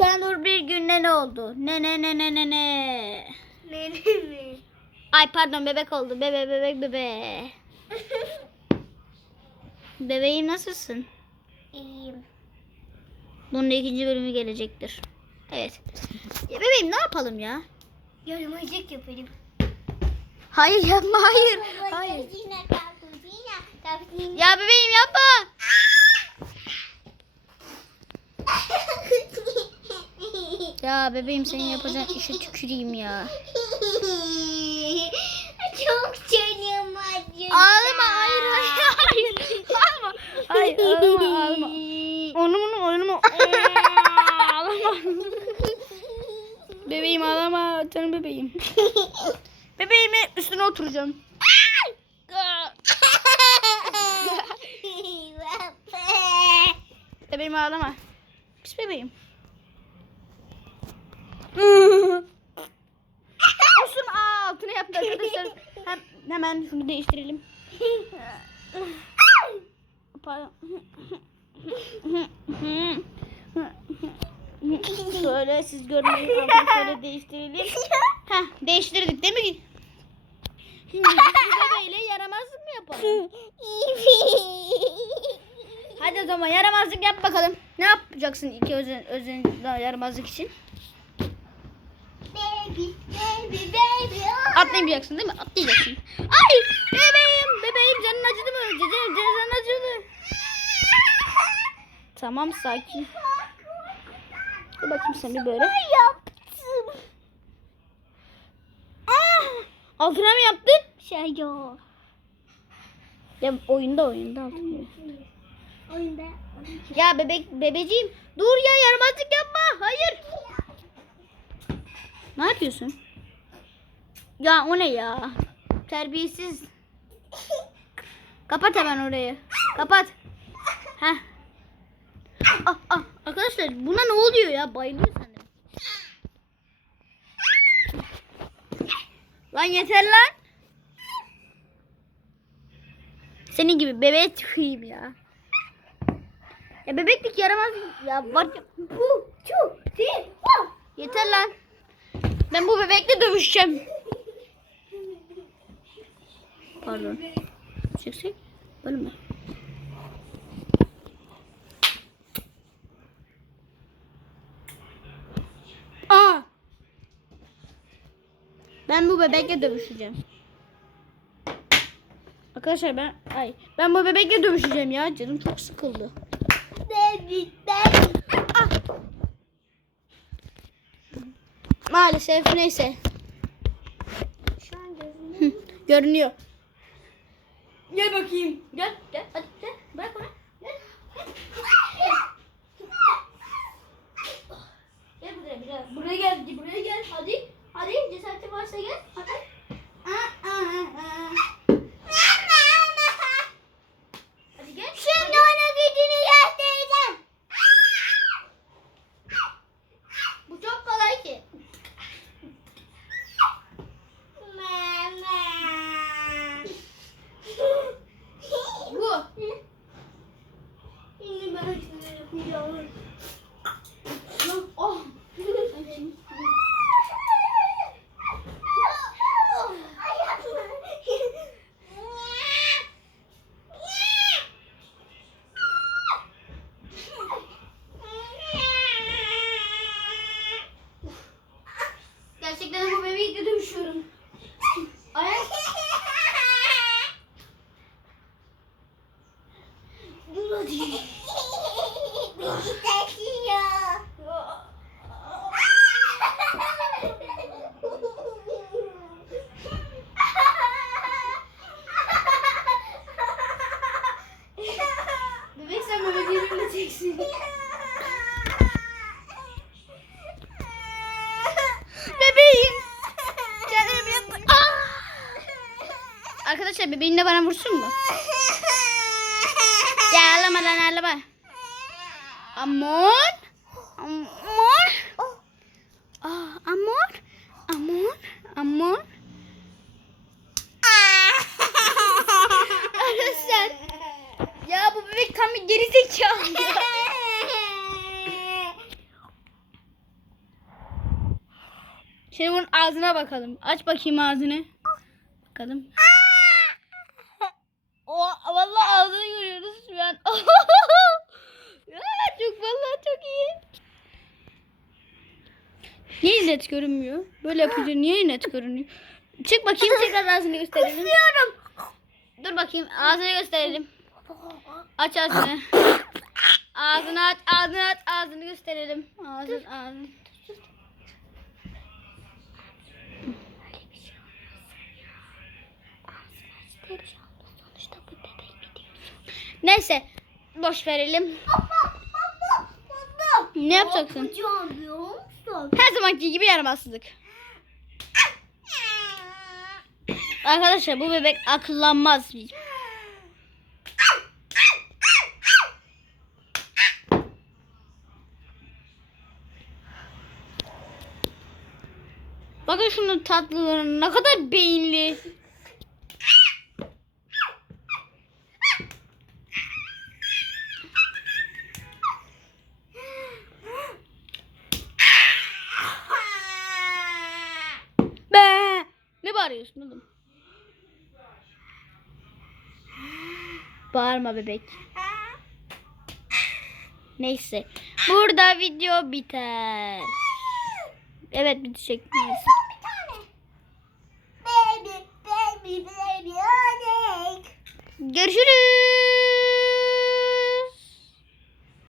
Kendur bir günde ne oldu? Ne ne ne ne ne ne. Ne mi? Ay pardon bebek oldu. Bebe bebek bebe. Bebeğim nasılsın? İyiyim. Bunun ikinci bölümü gelecektir. Evet. Ya bebeğim ne yapalım ya? Yorumcuk yaparım. Hayır yapma hayır. Hayır. Ya bebeğim yapma. Ya bebeğim senin yapacağın işe tüküreyim ya. Çok canım acıyor. Ağlama hayır hayır hayır. Ağlama. Hayır ağlama ağlama. Onu bunu oynama. ağlama. Bebeğim ağlama. Canım bebeğim. Bebeğime üstüne oturacağım. Bebeğim ağlama. Pis bebeğim. Olsun aa, altına yaptı arkadaşlar. Hem, hemen şunu değiştirelim. Pardon. Şöyle siz görmeyin. Şöyle değiştirelim. Heh, değiştirdik değil mi? Şimdi bebeğiyle yaramazlık mı yapalım? Hadi o zaman yaramazlık yap bakalım. Ne yapacaksın iki özen, özen yaramazlık için? Baby, baby, baby. Atlayamayacaksın değil mi? Atlayacaksın. Ay bebeğim bebeğim canın acıdı mı? Canın, canın acıdı. Tamam sakin. Dur bakayım sen bir böyle. Yaptım. Ah, altına mı yaptın? Şey yok. Ya oyunda oyunda altına. Oyunda. Ya bebek bebeciğim dur ya yaramazlık yapma. Hayır. Ne yapıyorsun? Ya o ne ya? Terbiyesiz. Kapat hemen orayı. Kapat. Heh. Ah, ah. Arkadaşlar buna ne oluyor ya? Bayılıyor sanırım. Lan yeter lan. Senin gibi bebeğe çıkayım ya. Ya bebeklik yaramaz ya var ya. Bu, şu, lan. Ben bu bebekle dövüşeceğim. Pardon. Çeksek. Böyle mi? Aa! Ben bu bebekle dövüşeceğim. Arkadaşlar ben ay ben bu bebekle dövüşeceğim ya. Canım çok sıkıldı. Baby, baby. Ah! Maalesef neyse. Şu an gözümde. Hı, Görünüyor. Gel bakayım. Gel gel hadi gel. Bırak bana. Gel. Gel buraya biraz. Buraya gel. Buraya gel. Hadi. Hadi cesaretin varsa gel. Hadi. Aa, aa, aa. Hadi gel. Şimdi ona gücünü göstereceğim. Bu çok kolay ki. Mama. Bu. Şimdi ben şunu yapacağım. Oh. Gerçekten de bu bebeği dövüşüyorum. Ayak. Dur hadi. Beni taşıyor. Bebek sen yattı. Ah! Arkadaşlar bebeğin de bana vursun mu? Ya ağlama lan ağlama. Amor. Amor. Ah, amor. Amor. Amor. Arkadaşlar. Ya bu bebek tam bir gerizekalı ya. Şimdi bunun ağzına bakalım. Aç bakayım ağzını. Bakalım. O vallahi ağzını görüyoruz şu an. Ya, çok vallahi çok iyi. Niye net görünmüyor? Böyle yapınca niye net görünüyor? Çık bakayım tekrar ağzını gösterelim. Kusuyorum. Dur bakayım ağzını gösterelim. Aç ağzını. Ağzını aç, ağzını aç, ağzını gösterelim. Ağzın, ağzını. Neyse, boş verelim. Ne yapacaksın? Musun? Her zamanki gibi yaramazsızlık. Arkadaşlar bu bebek akıllanmaz. Bakın şunun tatlılığına ne kadar beyinli. Bağırıyorsun oğlum? Bağırma bebek. Neyse. Burada video biter. Evet bitecek. Neyse. Görüşürüz.